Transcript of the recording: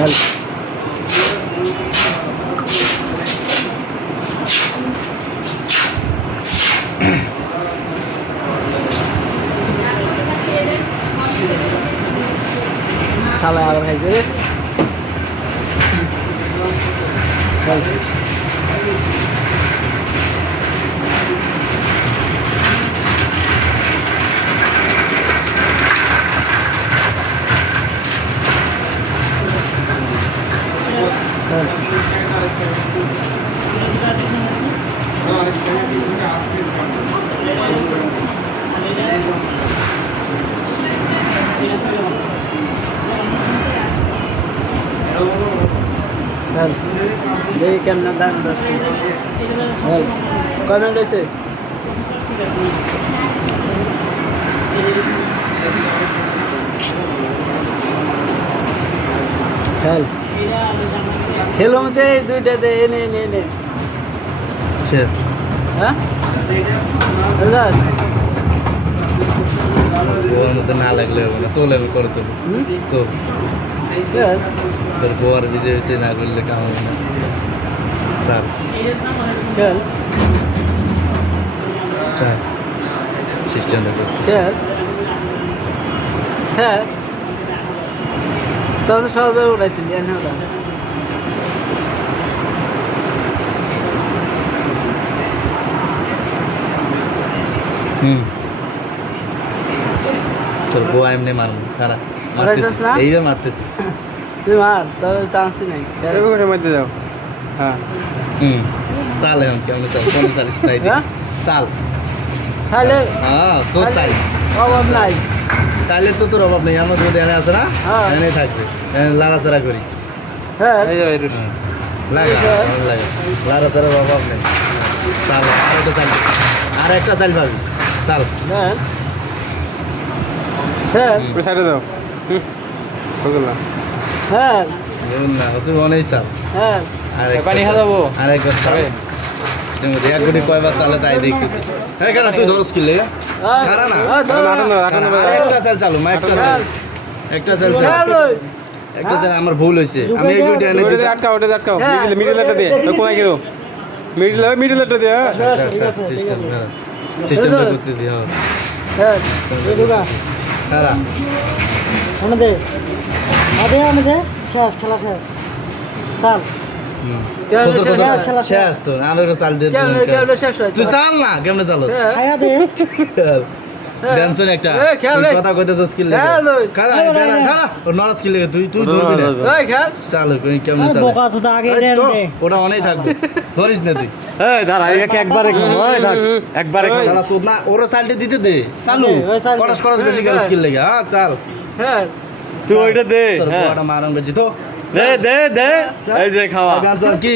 ঢাল সালা আবার খাইছে দেখি কেমন দাম খেল হয়েছে খেল খেলো মধ্যে দুইটা দে এনে এনে এনে। হ্যাঁ? গোয়ার মধ্যে না লাগলে হবে না তো লেভেল করে তো? তো। তোর গোয়ার বিজয় হয়েছে না করলে কাম হবে না। চাল সিস্টেমটা করতে খেল খেল তখন সহজে উঠাইছিলি এনে ওটা হুম। তোর গোয়া এমনি মারবো খারা মারাইতেছ না? এইবার মারতেছি। তুই মার তবে চান্সই নাই। খেল। ওটার মধ্যে যাও হ্যাঁ। হুম। চাল এখন কেমন চাল? কোন চাল? স্থায়ী হ্যাঁ? চাল। সাইলে হ্যাঁ তোর চাই অভাব নাই। চাইলে তো তোর অভাব নেই আমার যদি এনে আছে না হ্যাঁ। এনে থাকবে। এনে লাড়াচাড়া করি। হ্যাঁ। লাগা লাগে। লাড়াচাড়ার অভাব নেই। চাল আর একটা চাল আর একটা চাল পাবি। চাল। হুম। সাইডে দাও। হুম ওগুলা না তুই অনেক চাল। খেল পানি খাওয়া যাব? আর এক কোটি কয়বার চালে তাই দেখতেছি। হ্যাঁ কেন তুই ধরস খারা না। একটা চাল চালু মা একটা চাল। একটা চাল চালু। একটা চাল আমার ভুল হয়েছে আমি এই দুইটা এনে ওটা আটকাও ওটা আটকাও। হ্যাঁ। মিডিল মিডিলটা দিয়ে। ওই কোনায় মিডিল হ্যাঁ। ঠিক আছে, ঠিক সিস্টেম। সিস্টেমটা করতেছি হ্যাঁ। দে। আদে শেষ খেলা শেষ। চাল। তো। চাল দিয়ে হয় তুই চাল না? কেমনে চালো খায়া দে। একটা। কথা খেল খেল। ও নরস লেগে। তুই তুই না। খেল। চালো কেমনে চালো? চোদা আগে ওটা অনেক থাকবে। ধরিস না তুই। এই দাঁড়া একে একবারে খাব ওই থাক একবারে খাব চালা সুদ না ওরা চালটা দিতে দে। চালু। করস করস বেশি করে স্কিল লেগে। হ্যাঁ চাল। হ্যাঁ। তুই ওইটা দে তোর হ্যাঁ। বড়টা মারন বেশি তো। দে দে দে। এই যে খাওয়া। কি?